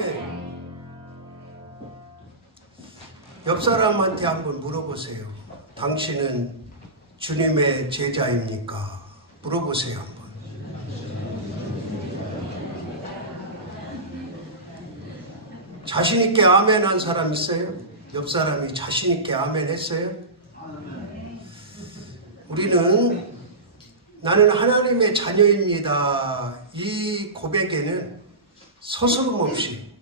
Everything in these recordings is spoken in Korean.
제자예요. 옆 사람한테 한번 물어보세요. 당신은 주님의 제자입니까? 물어보세요 한번. 자신 있게 아멘 한 사람 있어요? 옆 사람이 자신 있게 아멘 했어요? 우리는 나는 하나님의 자녀입니다. 이 고백에는 서스럼 없이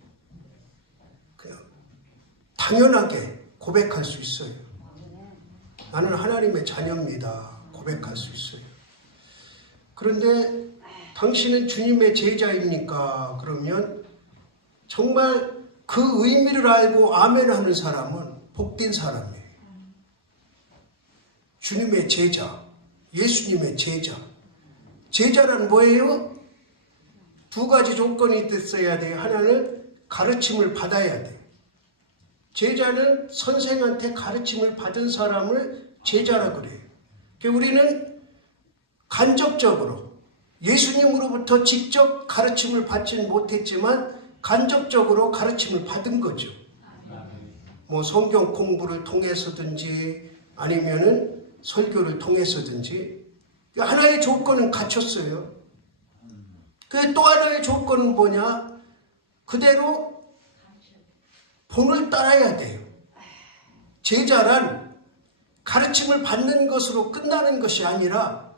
그냥 당연하게 고백할 수 있어요. 나는 하나님의 자녀입니다. 고백할 수 있어요. 그런데 당신은 주님의 제자입니까? 그러면 정말 그 의미를 알고 아멘 하는 사람은 복된 사람이에요. 주님의 제자, 예수님의 제자. 제자란 뭐예요? 두 가지 조건이 있어야 돼요. 하나는 가르침을 받아야 돼요. 제자는 선생한테 가르침을 받은 사람을 제자라고 그래요. 우리는 간접적으로 예수님으로부터 직접 가르침을 받지는 못했지만 간접적으로 가르침을 받은 거죠. 뭐 성경 공부를 통해서든지 아니면은 설교를 통해서든지 하나의 조건은 갖췄어요. 그 또 하나의 조건은 뭐냐? 그대로 본을 따라야 돼요. 제자란 가르침을 받는 것으로 끝나는 것이 아니라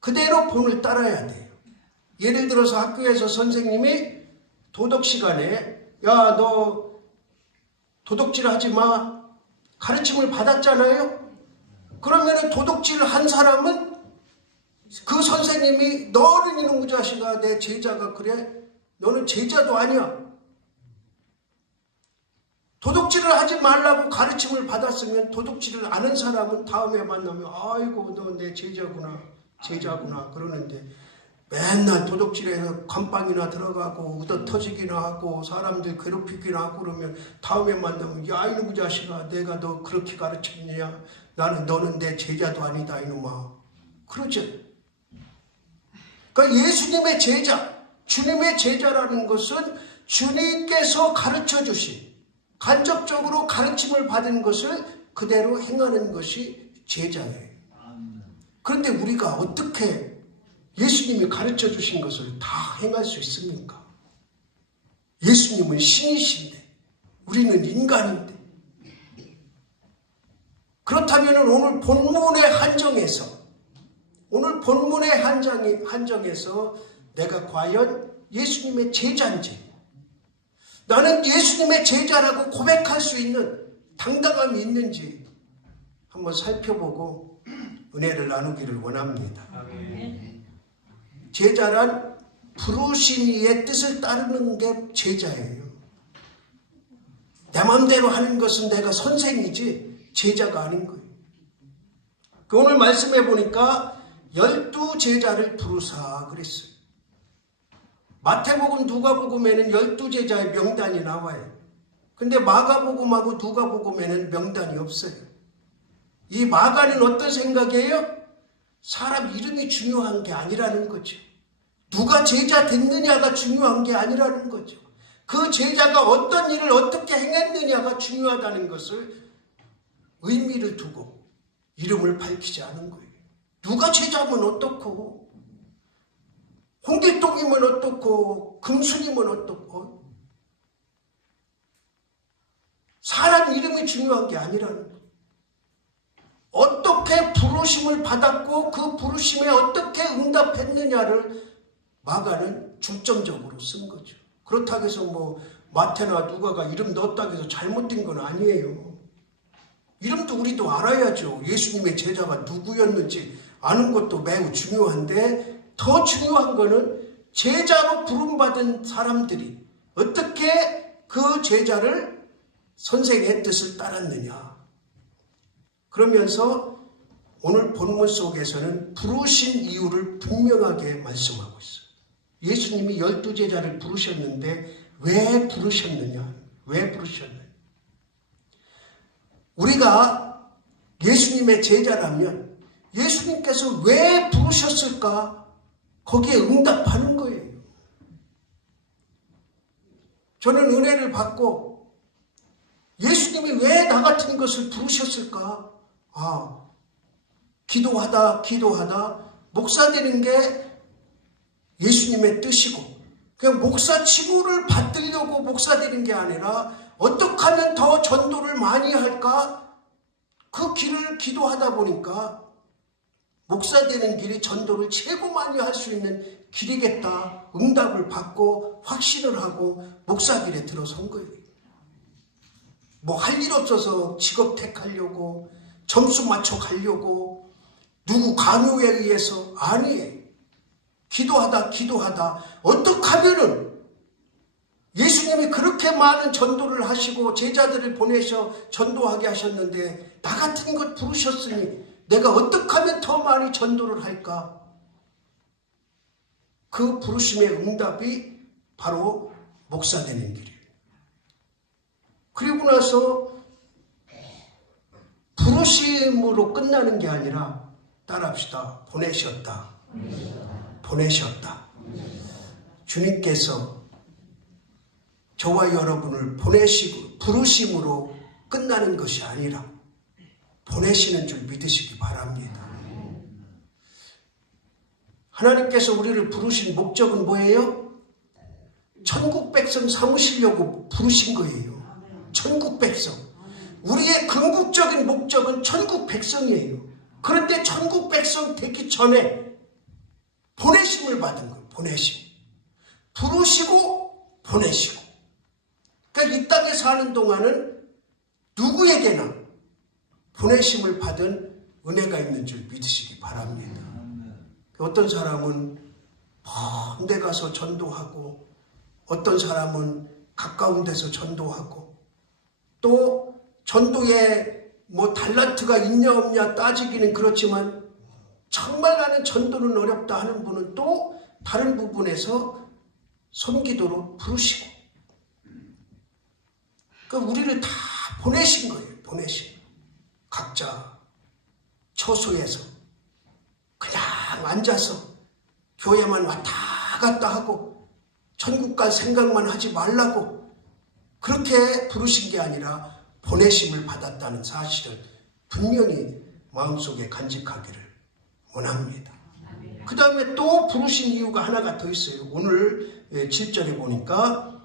그대로 본을 따라야 돼요. 예를 들어서 학교에서 선생님이 도덕 시간에 야, 너 도덕질 하지 마. 가르침을 받았잖아요. 그러면 도덕질을 한 사람은 그 선생님이 너는 이놈의 자식아 내 제자가 그래? 너는 제자도 아니야. 도덕질을 하지 말라고 가르침을 받았으면 도덕질을 안 한 사람은 다음에 만나면 아이고 너 내 제자구나 그러는데 맨날 도덕질해서 감방이나 들어가고 ud어터지기나 하고 사람들 괴롭히기나 하고 그러면 다음에 만나면 야 이놈의 자식아 내가 너 그렇게 가르쳤느냐? 너는 내 제자도 아니다 이놈아. 그러죠. 그러니까 예수님의 제자, 주님의 제자라는 것은 주님께서 가르쳐 주신 간접적으로 가르침을 받은 것을 그대로 행하는 것이 제자예요. 그런데 우리가 어떻게 예수님이 가르쳐 주신 것을 다 행할 수 있습니까? 예수님은 신이신데 우리는 인간인데. 그렇다면 오늘 본문의 한정에서 내가 과연 예수님의 제자인지, 나는 예수님의 제자라고 고백할 수 있는 당당함이 있는지 한번 살펴보고 은혜를 나누기를 원합니다. 제자란 부르신 이의 뜻을 따르는 게 제자예요. 내 마음대로 하는 것은 내가 선생이지 제자가 아닌 거예요. 오늘 말씀해 보니까 12제자를 부르사 그랬어요. 마태복음 누가복음에는 12제자의 명단이 나와요. 근데 마가복음하고 누가복음에는 명단이 없어요. 이 마가는 어떤 생각이에요? 사람 이름이 중요한 게 아니라는 거죠. 누가 제자 됐느냐가 중요한 게 아니라는 거죠. 그 제자가 어떤 일을 어떻게 행했느냐가 중요하다는 것을 의미를 두고 이름을 밝히지 않은 거예요. 누가 제자면 어떻고, 홍길동이면 어떻고, 금순이면 어떻고, 사람 이름이 중요한 게 아니라는 거예요. 어떻게 부르심을 받았고 그 부르심에 어떻게 응답했느냐를 마가는 중점적으로 쓴 거죠. 그렇다고 해서 뭐 마태나 누가가 이름 넣었다고 해서 잘못된 건 아니에요. 이름도 우리도 알아야죠. 예수님의 제자가 누구였는지 아는 것도 매우 중요한데 더 중요한 거는 제자로 부름받은 사람들이 어떻게 그 제자를 선생의 뜻을 따랐느냐. 그러면서 오늘 본문 속에서는 부르신 이유를 분명하게 말씀하고 있어요. 예수님이 12제자를 부르셨는데 왜 부르셨느냐? 왜 부르셨느냐? 우리가 예수님의 제자라면 예수님께서 왜 부르셨을까? 거기에 응답하는 거예요. 저는 은혜를 받고 예수님이 왜 나 같은 것을 부르셨을까? 기도하다 목사 되는 게 예수님의 뜻이고, 그냥 목사 칭호를 받으려고 목사 되는 게 아니라 어떻게 하면 더 전도를 많이 할까? 그 길을 기도하다 보니까 목사 되는 길이 전도를 최고 많이 할 수 있는 길이겠다. 응답을 받고 확신을 하고 목사 길에 들어선 거예요. 뭐 할 일 없어서 직업 택하려고, 점수 맞춰 가려고, 누구 강요에 의해서 아니에요. 기도하다 어떻게 하면은 예수님이 그렇게 많은 전도를 하시고 제자들을 보내셔 전도하게 하셨는데 나 같은 것 부르셨으니 내가 어떻게 하면 더 많이 전도를 할까? 그 부르심의 응답이 바로 목사 되는 길이에요. 그리고 나서 부르심으로 끝나는 게 아니라 따라합시다. 보내셨다. 주님께서 저와 여러분을 보내시고 부르심으로 끝나는 것이 아니라 보내시는 줄 믿으시기 바랍니다. 하나님께서 우리를 부르신 목적은 뭐예요? 천국 백성 삼으시려고 부르신 거예요. 천국 백성. 우리의 궁극적인 목적은 천국 백성이에요. 그런데 천국 백성 되기 전에 보내심을 받은 거예요. 보내심. 부르시고 보내시고. 그러니까 이 땅에 사는 동안은 누구에게나 보내심을 받은 은혜가 있는 줄 믿으시기 바랍니다. 어떤 사람은 먼 데 가서 전도하고, 어떤 사람은 가까운 데서 전도하고, 또 전도에 뭐 달란트가 있냐 없냐 따지기는 그렇지만 정말 나는 전도는 어렵다 하는 분은 또 다른 부분에서 섬기도록 부르시고, 그러니까 우리를 다 보내신 거예요. 보내신. 각자 처소에서 그냥 앉아서 교회만 왔다 갔다 하고 천국 갈 생각만 하지 말라고 그렇게 부르신 게 아니라 보내심을 받았다는 사실을 분명히 마음속에 간직하기를 원합니다. 그 다음에 또 부르신 이유가 하나가 더 있어요. 오늘 7절에 보니까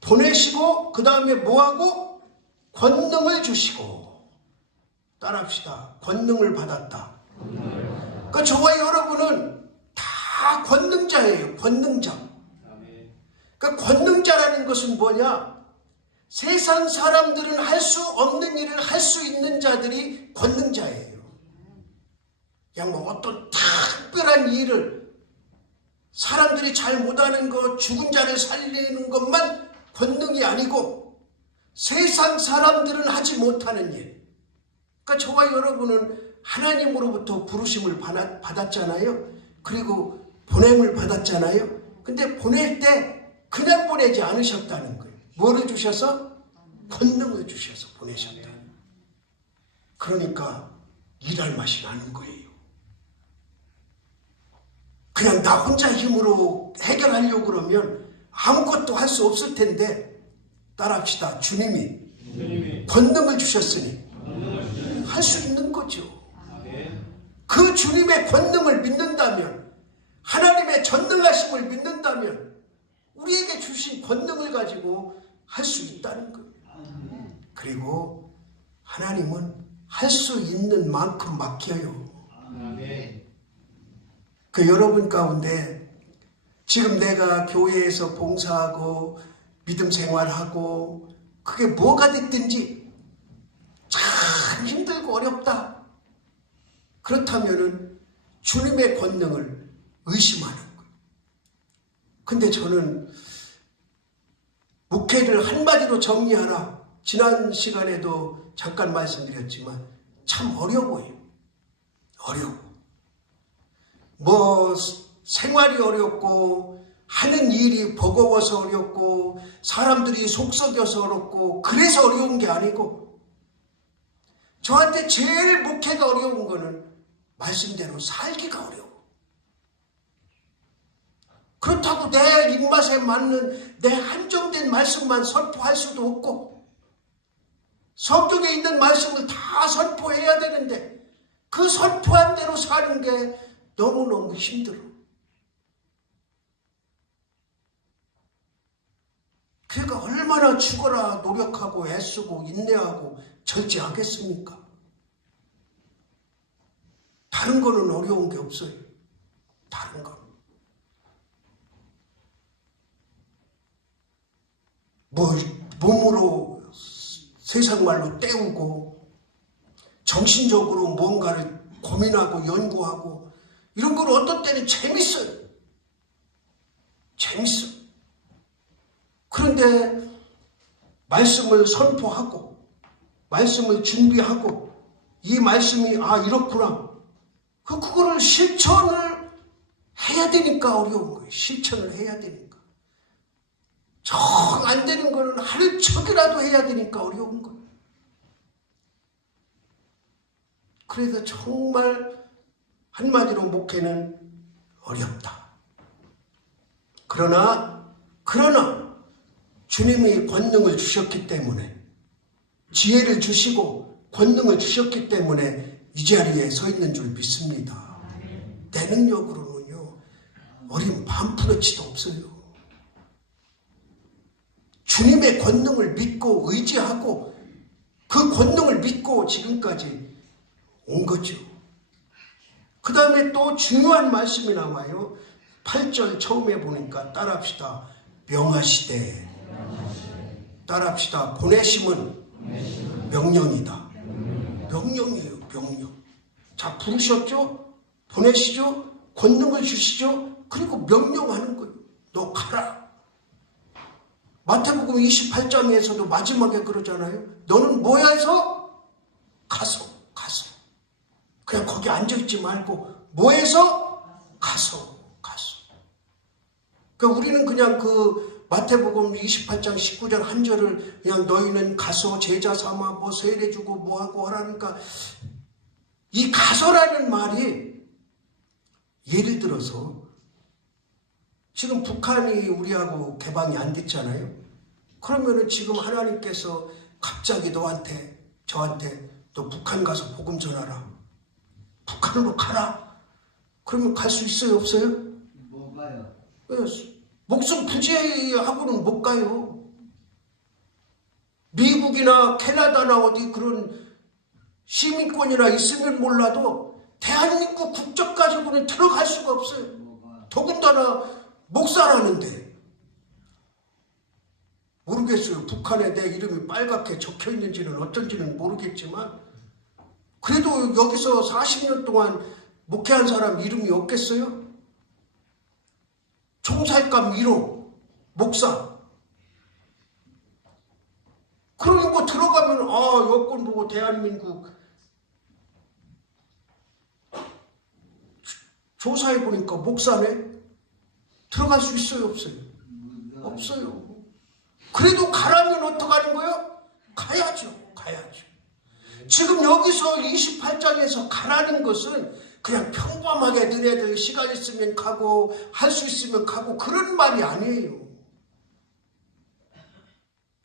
보내시고 그 다음에 뭐하고? 권능을 주시고. 따라합시다. 권능을 받았다. 그러니까 저와 여러분은 다 권능자예요. 권능자. 그러니까 권능자라는 것은 뭐냐? 세상 사람들은 할 수 없는 일을 할 수 있는 자들이 권능자예요. 그냥 뭐 어떤 특별한 일을 사람들이 잘 못하는 것, 죽은 자를 살리는 것만 권능이 아니고 세상 사람들은 하지 못하는 일. 그러니까 저와 여러분은 하나님으로부터 부르심을 받았잖아요. 그리고 보냄을 받았잖아요. 근데 보낼 때 그냥 보내지 않으셨다는 거예요. 뭐를 주셔서? 권능을 주셔서 보내셨다. 그러니까 일할 맛이 나는 거예요. 그냥 나 혼자 힘으로 해결하려고 그러면 아무것도 할 수 없을 텐데, 따라합시다. 주님이 권능을 주셨으니 할 수 있는 거죠. 그 주님의 권능을 믿는다면, 하나님의 전능하심을 믿는다면 우리에게 주신 권능을 가지고 할 수 있다는 거예요. 그리고 하나님은 할 수 있는 만큼 맡겨요. 그 여러분 가운데 지금 내가 교회에서 봉사하고 믿음 생활하고 그게 뭐가 됐든지 참 힘들고 어렵다. 그렇다면은 주님의 권능을 의심하는 거예요. 근데 저는 목회를 한마디로 정리하라. 지난 시간에도 잠깐 말씀드렸지만 참 어려워요. 어려워. 뭐 생활이 어렵고 하는 일이 버거워서 어렵고 사람들이 속썩여서 어렵고 그래서 어려운 게 아니고, 저한테 제일 목회가 어려운 거는 말씀대로 살기가 어려워. 그렇다고 또 내 입맛에 맞는 내 한정된 말씀만 선포할 수도 없고 성경에 있는 말씀을 다 선포해야 되는데 그 선포한 대로 사는 게 너무너무 힘들어. 그러니까 얼마나 죽어라 노력하고 애쓰고 인내하고 절제하겠습니까? 다른 거는 어려운 게 없어요. 다른 거. 뭐 몸으로 세상 말로 때우고 정신적으로 뭔가를 고민하고 연구하고 이런 건 어떤 때는 재밌어요. 재밌어. 그런데 말씀을 선포하고 말씀을 준비하고 이 말씀이 이렇구나. 그거를 실천을 해야 되니까 어려운 거예요. 실천을 해야 되니까. 정 안 되는 거는 하루 척이라도 해야 되니까 어려운 거예요. 그래서 정말 한마디로 목회는 어렵다. 그러나 주님이 권능을 주셨기 때문에 지혜를 주시고 권능을 주셨기 때문에 이 자리에 서 있는 줄 믿습니다. 내 능력으로는요 어린 반푼어치도 없어요. 주님의 권능을 믿고 의지하고 그 권능을 믿고 지금까지 온 거죠. 그 다음에 또 중요한 말씀이 나와요. 8절 처음에 보니까 따라합시다. 명하시되. 따라합시다. 보내심은 명령이다. 명령이에요. 명령. 자, 부르셨죠? 보내시죠? 권능을 주시죠? 그리고 명령하는 거예요. 너 가라. 마태복음 28장에서도 마지막에 그러잖아요. 너는 뭐야 해서? 가서. 그냥 거기 앉아있지 말고 뭐해서? 가서. 그러니까 우리는 그냥 그 마태복음 28장 19절 한 절을 그냥 너희는 가서 제자 삼아 뭐 세례주고 뭐하고 하라니까 이 가서라는 말이 예를 들어서 지금 북한이 우리하고 개방이 안 됐잖아요. 그러면은 지금 하나님께서 갑자기 저한테 너 북한 가서 복음 전하라. 북한으로 가라. 그러면 갈 수 있어요? 없어요? 못 가요. 목숨 부지하고는 못 가요. 미국이나 캐나다나 어디 그런 시민권이나 있으면 몰라도 대한민국 국적 가지고는 들어갈 수가 없어요. 더군다나 목사라는데. 모르겠어요. 북한에 내 이름이 빨갛게 적혀 있는지는 어쩐지는 모르겠지만 그래도 여기서 40년 동안 목회한 사람 이름이 없겠어요? 총살감 1호 목사. 그리고 들어가면 여권 보고 대한민국 조사해 보니까 목사네. 들어갈 수 있어요? 없어요? 없어요. 그래도 가라면 어떡하는 거예요? 가야죠. 지금 여기서 28장에서 가라는 것은 그냥 평범하게 너네들 시간 있으면 가고 할 수 있으면 가고 그런 말이 아니에요.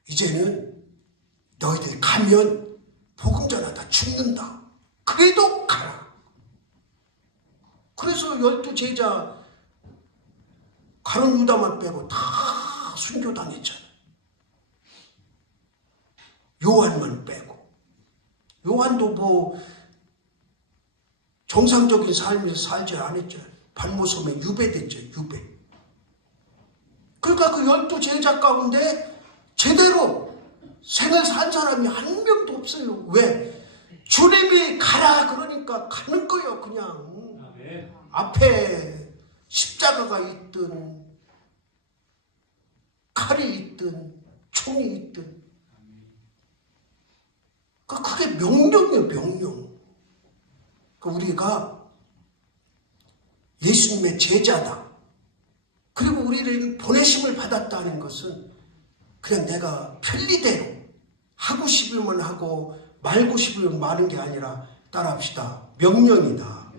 이제는 너희들 가면 복음 전하다 죽는다. 그래도 가라. 그래서 12제자 가룟 유다만 빼고 다 순교당했잖아요. 요한만 빼고. 요한도 뭐 정상적인 삶에서 살지 않았죠. 반모섬에 유배됐죠. 유배. 그러니까 그 12제자 가운데 제대로 생을 산 사람이 한 명도 없어요. 왜? 주님이 가라 그러니까 가는 거예요. 그냥. 앞에 십자가가 있든 칼이 있든 총이 있든 그게 명령이에요. 명령. 우리가 예수님의 제자다. 그리고 우리를 보내심을 받았다는 것은 그냥 내가 편리대로 하고 싶으면 하고 말고 싶으면 마는 게 아니라 따라합시다. 명령이다.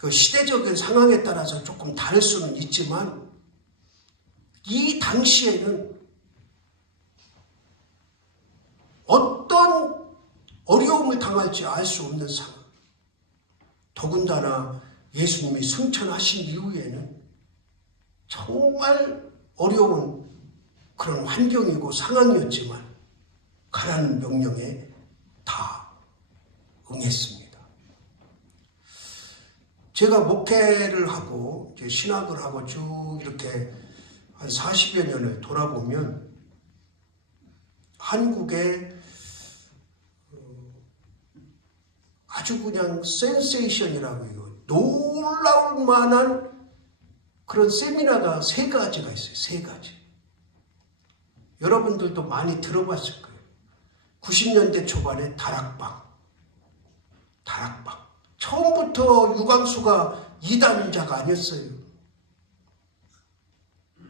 그 시대적인 상황에 따라서 조금 다를 수는 있지만 이 당시에는 어떤 어려움을 당할지 알 수 없는 상황. 더군다나 예수님이 승천하신 이후에는 정말 어려운 그런 환경이고 상황이었지만 가라는 명령에 다 응했습니다. 제가 목회를 하고 이제 신학을 하고 쭉 이렇게 한 40여 년을 돌아보면 한국에 아주 그냥 센세이션이라고 해요. 놀라울 만한 그런 세미나가 3가지가 있어요. 3가지. 여러분들도 많이 들어봤을 거예요. 90년대 초반에 다락방. 처음부터 유광수가 이단자가 아니었어요.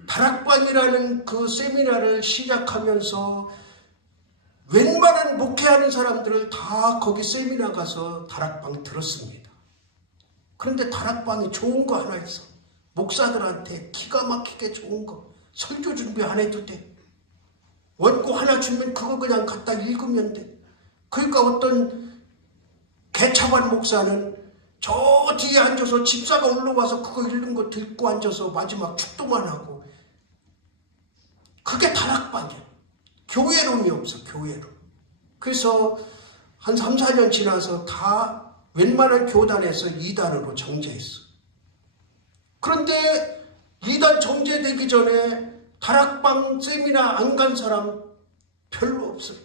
다락방이라는 그 세미나를 시작하면서 웬만한 목회하는 사람들을 다 거기 세미나 가서 다락방 들었습니다. 그런데 다락방이 좋은 거 하나 있어. 목사들한테 기가 막히게 좋은 거. 설교 준비 안 해도 돼. 원고 하나 주면 그거 그냥 갖다 읽으면 돼. 그러니까 어떤 개차반 목사는 저 뒤에 앉아서 집사가 올라와서 그거 읽는 거 듣고 앉아서 마지막 축도만 하고. 그게 다락방이야. 교회론이 없어, 교회론. 그래서 한 3, 4년 지나서 다 웬만한 교단에서 이단으로 정제했어. 그런데 이단 정제되기 전에 다락방 세미나 안 간 사람 별로 없어요.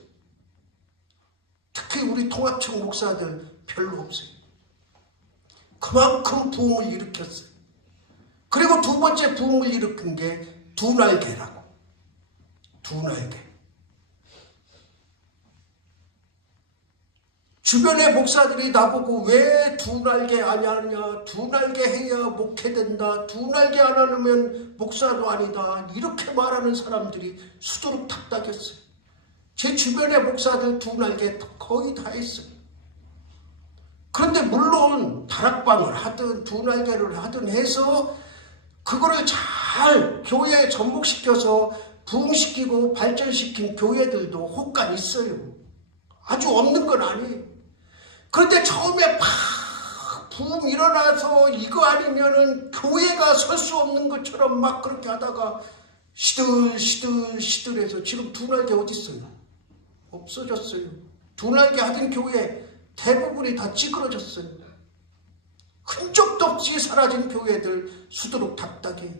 특히 우리 통합청 목사들 별로 없어요. 그만큼 부흥을 일으켰어요. 그리고 두 번째 부흥을 일으킨 게 두날개라고. 두날개. 주변의 목사들이 나보고 왜 두날개 안 하냐, 두날개 해야 목회된다, 두날개 안 하면 목사도 아니다, 이렇게 말하는 사람들이 수두룩 답답했어요. 제 주변의 목사들 두날개 거의 다 했어요. 그런데 물론 다락방을 하든 두날개를 하든 해서 그거를 잘 교회에 접목시켜서 부흥시키고 발전시킨 교회들도 혹간 있어요. 아주 없는 건 아니에요. 그런데 처음에 팍 부흥 일어나서 이거 아니면은 교회가 설 수 없는 것처럼 막 그렇게 하다가 시들시들해서 지금 두날개 어디 있어요? 없어졌어요. 두날개 하던 교회 대부분이 다 찌그러졌어요. 흔적도 없이 사라진 교회들 수두룩 답답해.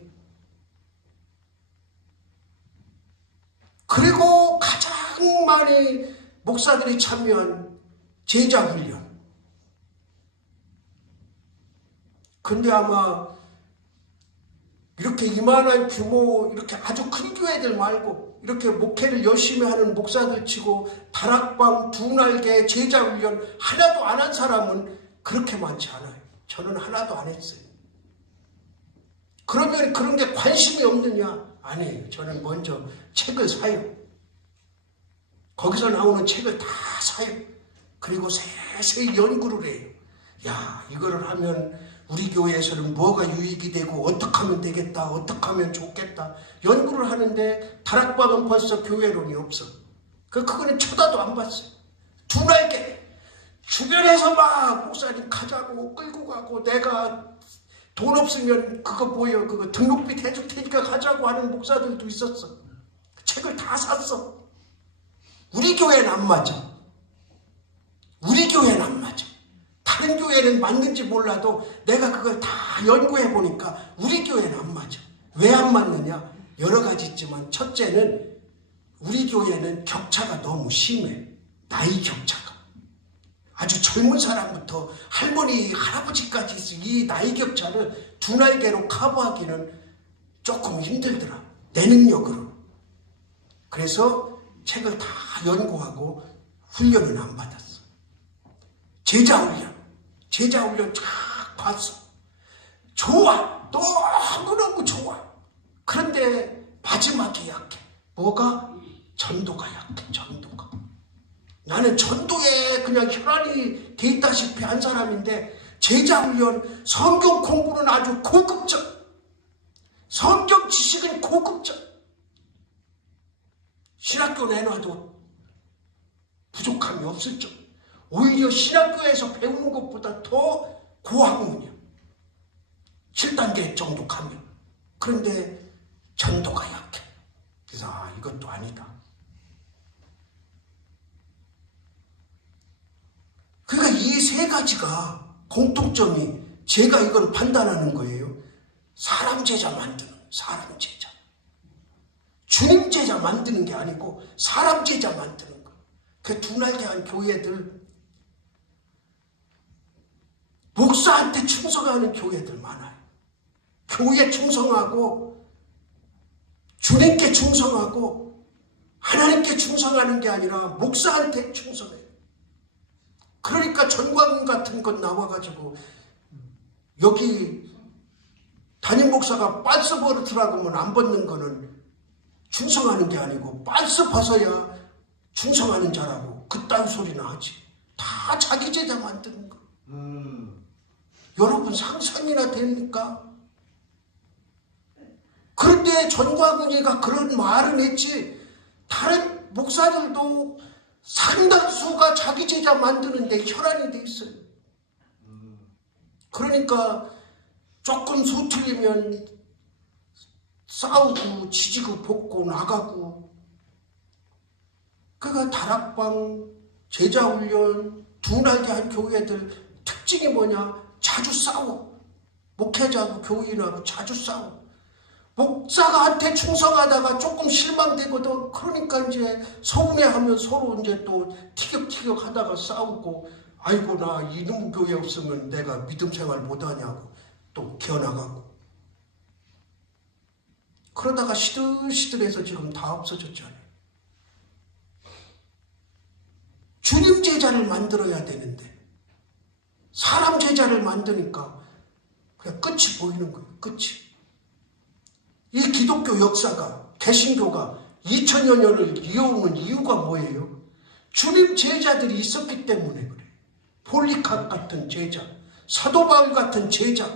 그리고 가장 많이 목사들이 참여한 제자훈련. 근데 아마 이렇게 이만한 규모, 이렇게 아주 큰 교회들 말고 이렇게 목회를 열심히 하는 목사들 치고 다락방, 두날개, 제자훈련 하나도 안 한 사람은 그렇게 많지 않아요. 저는 하나도 안 했어요. 그러면 그런 게 관심이 없느냐? 아니에요. 저는 먼저 책을 사요. 거기서 나오는 책을 다 사요. 그리고 세세히 연구를 해요. 야, 이거를 하면 우리 교회에서는 뭐가 유익이 되고 어떻게 하면 되겠다, 어떻게 하면 좋겠다 연구를 하는데 다락방은 벌써 교회론이 없어. 그거는 쳐다도 안 봤어요. 두날개 주변에서 막 목사님 가자고 끌고 가고 내가 돈 없으면 그거 보여, 그거 등록비 대줄 테니까 가자고 하는 목사들도 있었어. 책을 다 샀어. 우리 교회는 안 맞아. 우리 교회는 안 맞아. 다른 교회는 맞는지 몰라도 내가 그걸 다 연구해 보니까 우리 교회는 안 맞아. 왜 안 맞느냐? 여러 가지 있지만 첫째는 우리 교회는 격차가 너무 심해. 나이 격차가. 아주 젊은 사람부터 할머니, 할아버지까지 있어. 이 나이 격차를 두날개로 커버하기는 조금 힘들더라. 내 능력으로. 그래서 책을 다 연구하고 훈련은 안 받았어. 제자훈련 쫙 봤어. 좋아. 너무너무 좋아. 그런데 마지막에 약해. 뭐가? 전도가 약해. 전도가. 나는 전도에 그냥 혈안이 돼 있다시피 한 사람인데 제자훈련, 성경 공부는 아주 고급적, 성경 지식은 고급적. 신학교 내놔도 부족함이 없을 정. 오히려 신학교에서 배우는 것보다 더 고학문이야. 7단계 정도 가면. 그런데 전도가 약해. 그래서 이것도 아니다. 그러니까 이 세 가지가 공통점이, 제가 이걸 판단하는 거예요. 사람 제자 만드는, 사람 제자. 주님 제자 만드는 게 아니고 사람 제자 만드는 거. 그 두날개한 교회들, 목사한테 충성하는 교회들 많아요. 교회 충성하고 주님께 충성하고 하나님께 충성하는 게 아니라 목사한테 충성해요. 그러니까 전광훈 같은 건 나와가지고 여기 담임 목사가 빤스 버릇하라고 하면 안 벗는 거는 충성하는 게 아니고 빤스 벗어야 충성하는 자라고 그딴 소리나 하지. 다 자기 제자 만드는 거. 여러분 상상이나 됩니까? 그런데 전광훈이가 그런 말은 했지, 다른 목사들도 상당수가 자기 제자 만드는데 혈안이 돼 있어요. 그러니까 조금 서툴리면 싸우고 지지고 볶고 나가고. 그가 다락방, 제자훈련, 두날개한 교회들 특징이 뭐냐? 자주 싸워. 목회자하고 교인하고 자주 싸워. 목사한테 충성하다가 조금 실망되거든. 그러니까 이제 서운해하면 서로 이제 또 티격태격 하다가 싸우고, 아이고 나 이놈 교회 없으면 내가 믿음 생활 못하냐고 또 기어나가고. 그러다가 시들시들해서 지금 다 없어졌잖아요. 주님 제자를 만들어야 되는데 사람 제자를 만드니까 그냥 끝이 보이는 거예요. 끝이. 이 기독교 역사가, 개신교가 2000여 년을 이어오는 이유가 뭐예요? 주님 제자들이 있었기 때문에 그래. 폴리캅 같은 제자, 사도 바울 같은 제자,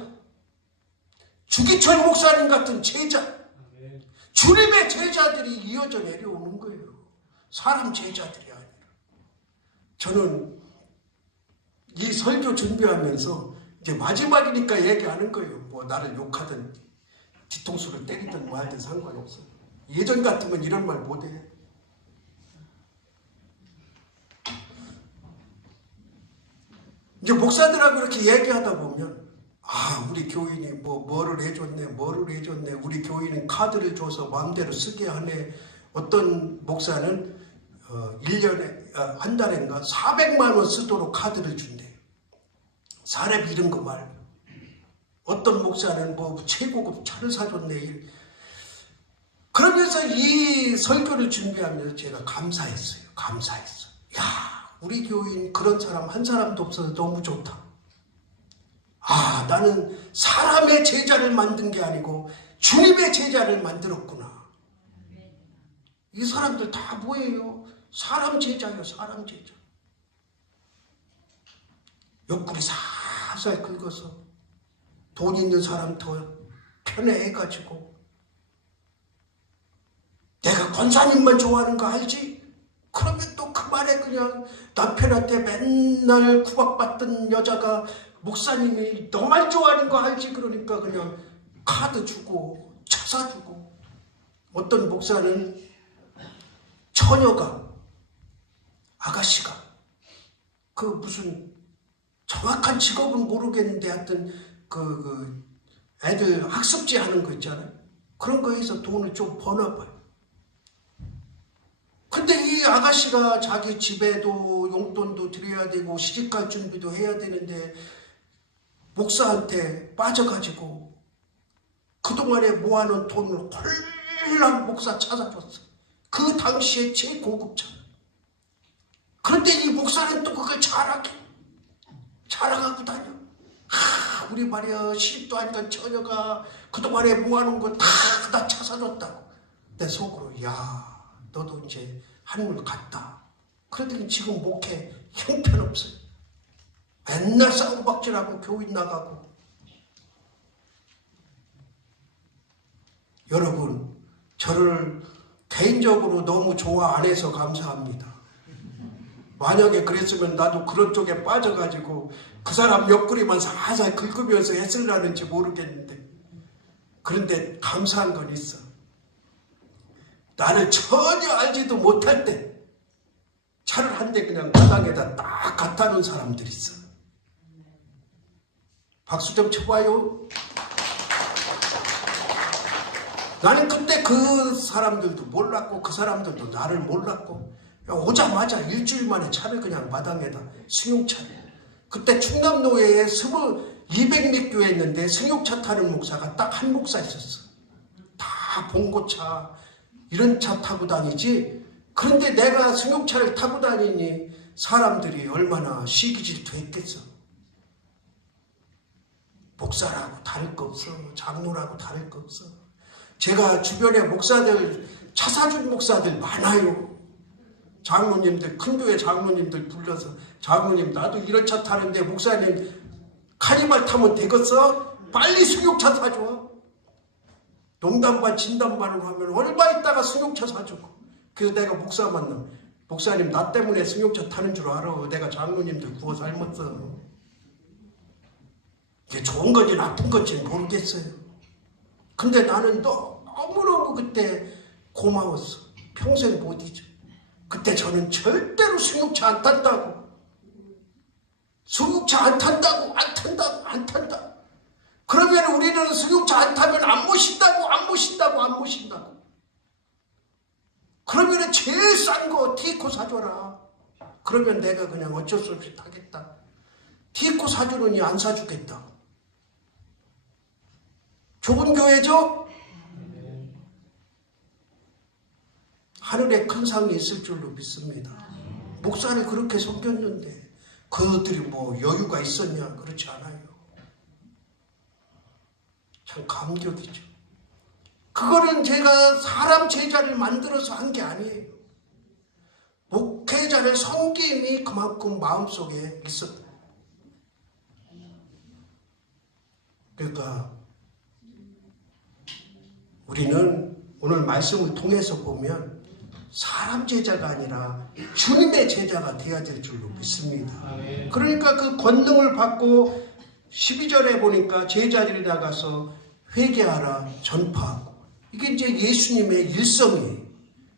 주기철 목사님 같은 제자, 주님의 제자들이 이어져 내려오는 거예요. 사람 제자들이 아니라. 저는 이 설교 준비하면서 이제 마지막이니까 얘기하는 거예요. 뭐 나를 욕하든 뒤통수를 때리든 뭐 하든 상관없어요. 예전 같으면 이런 말 못해. 이제 목사들하고 이렇게 얘기하다 보면, 우리 교인이 뭐를 해줬네, 우리 교인은 카드를 줘서 마음대로 쓰게 하네. 어떤 목사는 1년에, 한 달인가 400만 원 쓰도록 카드를 준대요. 사람 이런 거 말고. 어떤 목사는 뭐 최고급 차를 사줬네. 그러면서 이 설교를 준비하면서 제가 감사했어요. 야, 우리 교인 그런 사람 한 사람도 없어서 너무 좋다. 나는 사람의 제자를 만든 게 아니고 주님의 제자를 만들었구나. 이 사람들 다 뭐예요? 사람 제자예요. 사람 제자. 옆구리 살살 긁어서 돈 있는 사람 더 편애해가지고, 내가 권사님만 좋아하는 거 알지? 그러면 또 그만에 그냥 남편한테 맨날 구박받던 여자가 목사님이 너만 좋아하는 거 알지? 그러니까 그냥 카드 주고 차 사주고. 어떤 목사는 처녀가, 아가씨가, 그 무슨 정확한 직업은 모르겠는데 하여튼 그 애들 학습지 하는 거 있잖아요. 그런 거에서 돈을 좀 버나 봐요. 근데 이 아가씨가 자기 집에도 용돈도 드려야 되고 시집갈 준비도 해야 되는데 목사한테 빠져가지고 그동안에 모아놓은 돈을 홀랑 목사 찾아줬어. 그 당시에 최고급차. 그런데 이 목사는 또 그걸 자랑하고 다녀. 우리 말이야, 시집도 하니까 처녀가 그동안에 모아놓은 거 다 찾아줬다고. 내 속으로, 야, 너도 이제 한물 갔다. 그러더니 지금 목회 형편없어요. 맨날 싸움박질하고 교인 나가고. 여러분, 저를 개인적으로 너무 좋아 안 해서 감사합니다. 만약에 그랬으면 나도 그런 쪽에 빠져가지고 그 사람 옆구리만 살살 긁으면서 했을라는지 모르겠는데, 그런데 감사한 건 있어. 나를 전혀 알지도 못할 때 차를 한 대 그냥 마당에다 딱 갖다 놓은 사람들 있어. 박수 좀 쳐봐요. 나는 그때 그 사람들도 몰랐고 그 사람들도 나를 몰랐고, 오자마자 일주일 만에 차를 그냥 마당에다, 승용차를. 그때 충남노예에 200몇 교회 있는데 승용차 타는 목사가 딱 한 목사 있었어. 다 봉고차 이런 차 타고 다니지. 그런데 내가 승용차를 타고 다니니 사람들이 얼마나 시기질투 했겠어. 목사라고 다를 거 없어. 장로라고 다를 거 없어. 제가 주변에 목사들, 차 사준 목사들 많아요. 장로님들, 큰 교회 장로님들 불러서, 장로님 나도 이런 차 타는데 목사님 카니발 타면 되겠어? 빨리 승용차 사줘. 농담 반 진담 반으로 하면 얼마 있다가 승용차 사주고. 그래서 내가 목사 만나, 목사님 나 때문에 승용차 타는 줄 알아. 내가 장로님들 구워 삶았어. 이게 좋은 건지 나쁜 건지 모르겠어요. 근데 나는 너무너무 그때 고마웠어. 평생 못 잊어. 그때 저는 절대로 승용차 안 탄다고. 승용차 안 탄다고. 그러면 우리는 승용차 안 타면 안 모신다고. 그러면 제일 싼 거 티코 사줘라. 그러면 내가 그냥 어쩔 수 없이 타겠다. 티코 사주느니 안 사주겠다. 좋은 교회죠? 하늘에 큰 상이 있을 줄로 믿습니다. 목사를 그렇게 섬겼는데 그들이 뭐 여유가 있었냐? 그렇지 않아요. 참 감격이죠. 그거는 제가 사람 제자를 만들어서 한 게 아니에요. 목회자를 섬김이 그만큼 마음속에 있었다. 그러니까 우리는 오늘 말씀을 통해서 보면 사람 제자가 아니라 주님의 제자가 되어야 될 줄로 믿습니다. 그러니까 그 권능을 받고 12절에 보니까 제자들이 나가서 회개하라, 전파하고. 이게 이제 예수님의 일성이에요.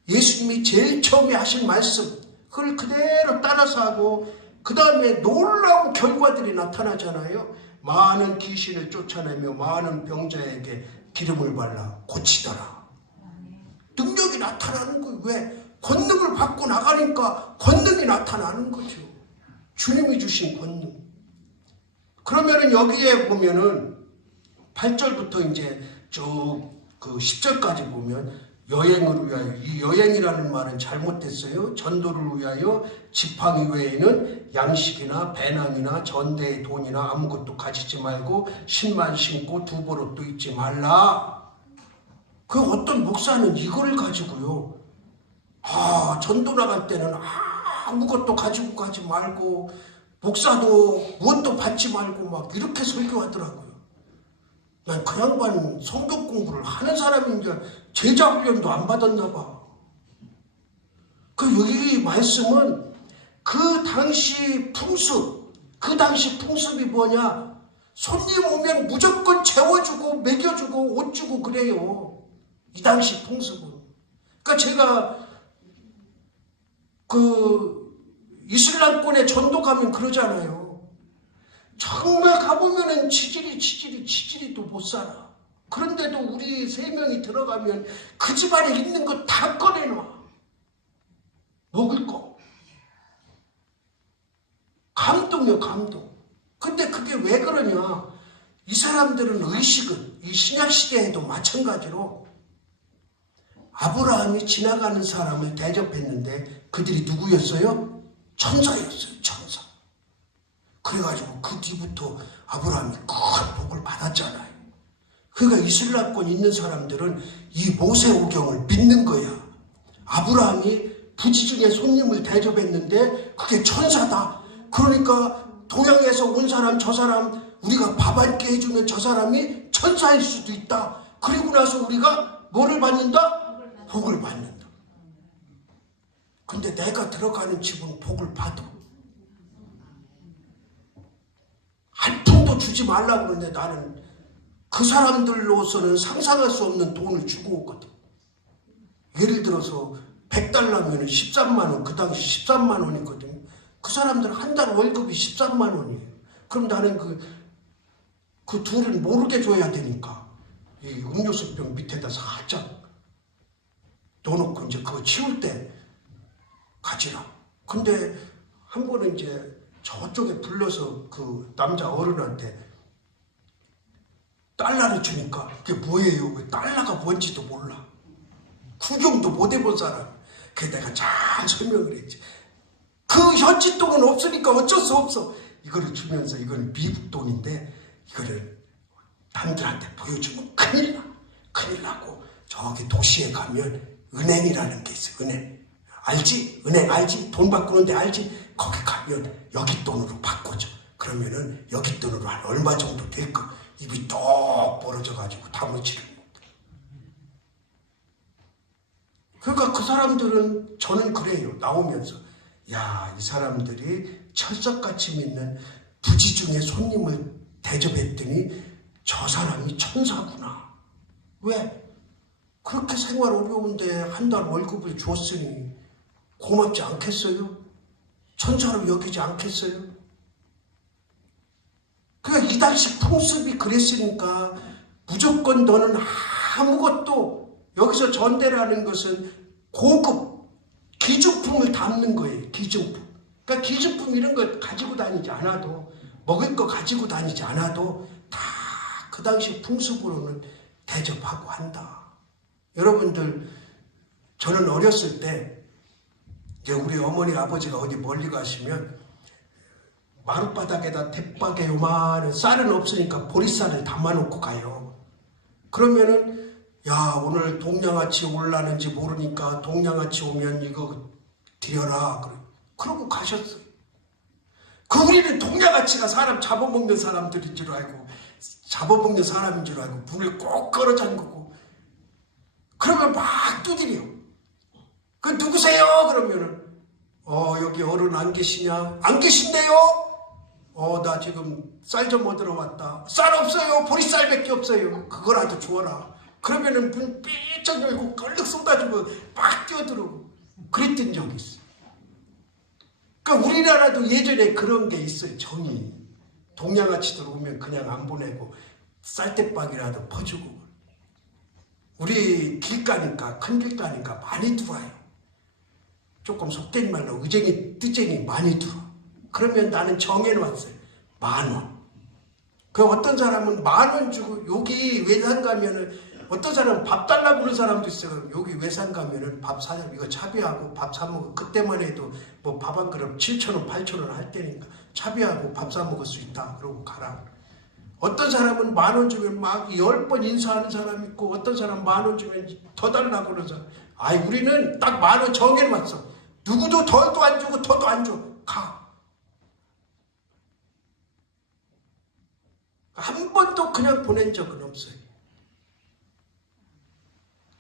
예수님이 제일 처음에 하신 말씀, 그걸 그대로 따라서 하고 그 다음에 놀라운 결과들이 나타나잖아요. 많은 귀신을 쫓아내며 많은 병자에게 기름을 발라 고치더라. 능력이 나타나는 거예요. 왜? 권능을 받고 나가니까 권능이 나타나는 거죠. 주님이 주신 권능. 그러면은 여기에 보면은 8절부터 이제 쭉 그 10절까지 보면 여행을 위하여, 이 여행이라는 말은 잘못됐어요. 전도를 위하여 지팡이 외에는 양식이나 배낭이나 전대의 돈이나 아무것도 가지지 말고 신만 신고 두 보롯도 입지 말라. 그 어떤 목사는 이걸 가지고요. 전도 나갈 때는 아무것도 가지고 가지 말고 목사도 무엇도 받지 말고 막 이렇게 설교하더라고요. 난 그 양반 성경 공부를 하는 사람인데 제자 훈련도 안 받았나 봐. 그 여기 말씀은 그 당시 풍습이 뭐냐? 손님 오면 무조건 재워주고 먹여주고 옷 주고 그래요. 이 당시 풍습은. 그러니까 제가 그 이슬람권에 전도 가면 그러잖아요. 정말 가보면은 치질이도 못 살아. 그런데도 우리 3명이 들어가면 그 집안에 있는 거 다 꺼내놔. 먹을 거. 감동이요, 감동. 근데 그게 왜 그러냐? 이 사람들은 의식은 이 신약시대에도 마찬가지로 아브라함이 지나가는 사람을 대접했는데 그들이 누구였어요? 천사였어요, 천사. 그래가지고 그 뒤부터 아브라함이 큰 복을 받았잖아요. 그러니까 이슬람권 있는 사람들은 이 모세오경을 믿는 거야. 아브라함이 부지 중에 손님을 대접했는데 그게 천사다. 그러니까 동양에서 온 사람 저 사람 우리가 밥 한 끼 해주면 저 사람이 천사일 수도 있다. 그리고 나서 우리가 뭐를 받는다? 복을 받는다. 근데 내가 들어가는 집은 복을 받아. 한 푼도 주지 말라고 그러는데 나는 그 사람들로서는 상상할 수 없는 돈을 주고 오거든. 예를 들어서 100달러면 13만 원, 그 당시 13만 원이거든요. 그 사람들은 한 달 월급이 13만 원이에요. 그럼 나는 그 둘을 모르게 줘야 되니까 이 음료수병 밑에다 살짝 넣어놓고 이제 그거 치울 때 가지라. 근데 한 번은 이제 저쪽에 불러서 그 남자 어른한테 달러를 주니까 그게 뭐예요? 달러가 뭔지도 몰라. 구경도 못 해본 사람. 그래서 내가 잘 설명을 했지. 그 현지 돈은 없으니까 어쩔 수 없어. 이거를 주면서 이거는 미국 돈인데 이거를 남들한테 보여주면 큰일 나. 큰일 나고 저기 도시에 가면 은행이라는 게 있어. 은행. 알지? 은행 알지? 돈 바꾸는 데 알지? 거기 가면 여기 돈으로 바꿔줘. 그러면은 여기 돈으로 한 얼마 정도 될까? 입이 똑 벌어져가지고 다무치를 못해. 그러니까 그 사람들은 저는 그래요. 나오면서 야, 이 사람들이 철석같이 믿는 부지중에 손님을 대접했더니 저 사람이 천사구나. 왜? 그렇게 생활 어려운데 한 달 월급을 줬으니 고맙지 않겠어요? 천사로 여기지 않겠어요? 그러니까 이달식 풍습이 그랬으니까 무조건 너는 아무것도 여기서 전대라는 것은 고급 기준품을 담는 거예요. 기준품. 그러니까 기준품 이런 거 가지고 다니지 않아도 먹을 거 가지고 다니지 않아도 다 그 당시 풍습으로는 대접하고 한다. 여러분들 저는 어렸을 때 이제 우리 어머니 아버지가 어디 멀리 가시면 마룻바닥에다 대박에 요만한 쌀은 없으니까 보리쌀을 담아놓고 가요. 그러면은 야, 오늘 동양아치 올라는지 모르니까 동양아치 오면 이거 드려라. 그러고 가셨어요. 그 우리는 동양아치가 사람 잡아먹는 사람들인 줄 알고 잡아먹는 사람인 줄 알고 문을 꼭 걸어 잠그고 그러면 막 두드려. 그 누구세요? 그러면은 여기 어른 안 계시냐? 안 계신데요? 나 지금 쌀 좀 얻으러 왔다. 쌀 없어요. 보리쌀밖에 없어요. 그거라도 주어라. 그러면은 문 삐쩍 열고 걸럭 쏟아주고 막 뛰어들어오고 그랬던 적이 있어. 그러니까 우리나라도 예전에 그런 게 있어요. 정이. 동양아치들 오면 그냥 안 보내고 쌀대박이라도 퍼주고. 우리 길가니까 큰 길가니까 많이 들어와요. 조금 속된 말로 의쟁이 뜨쟁이 많이 들어. 그러면 나는 정해놨어요. 10,000원. 그 어떤 사람은 10,000원 주고 여기 외상 가면은 어떤 사람은 밥 달라고 그러는 사람도 있어요. 여기 외상 가면은 밥 사자 이거 차비하고 밥 사 먹어. 그때만 해도 뭐 밥 한 그릇 7,000원 8,000원 할 때니까 차비하고 밥 사 먹을 수 있다. 그러고 가라. 어떤 사람은 10,000원 주면 막 10번 인사하는 사람 있고 어떤 사람 10,000원 주면 더 달라고 그러는 사람. 아이 우리는 딱 10,000원 정해놨어. 누구도 덜도 안 주고 더도 안 줘. 가. 한 번도 그냥 보낸 적은 없어요.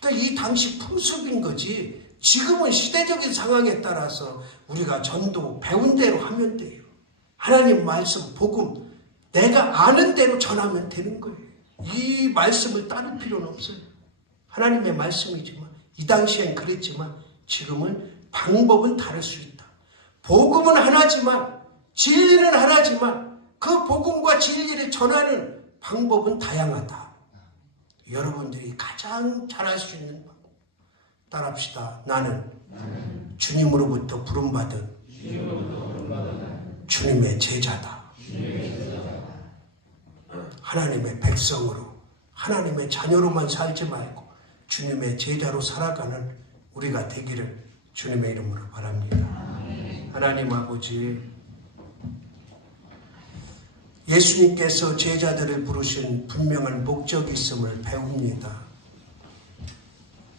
그러니까 이 당시 풍습인 거지. 지금은 시대적인 상황에 따라서 우리가 전도 배운 대로 하면 돼요. 하나님 말씀, 복음 내가 아는 대로 전하면 되는 거예요. 이 말씀을 따를 필요는 없어요. 하나님의 말씀이지만 이 당시엔 그랬지만 지금은 방법은 다를 수 있다. 복음은 하나지만 진리는 하나지만 그 복음과 진리를 전하는 방법은 다양하다. 여러분들이 가장 잘할 수 있는 방법 따라합시다. 나는 주님으로부터 부름받은 주님의 제자다. 하나님의 백성으로 하나님의 자녀로만 살지 말고 주님의 제자로 살아가는 우리가 되기를 주님의 이름으로 바랍니다. 하나님 아버지, 예수님께서 제자들을 부르신 분명한 목적이 있음을 배웁니다.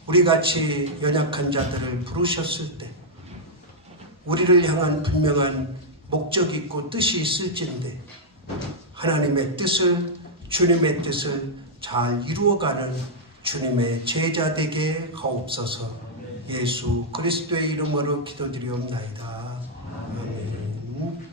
우리같이 연약한 자들을 부르셨을 때 우리를 향한 분명한 목적이 있고 뜻이 있을진데 하나님의 뜻을, 주님의 뜻을 잘 이루어가는 주님의 제자 되게 하옵소서. 예수 그리스도의 이름으로 기도드리옵나이다. 아멘.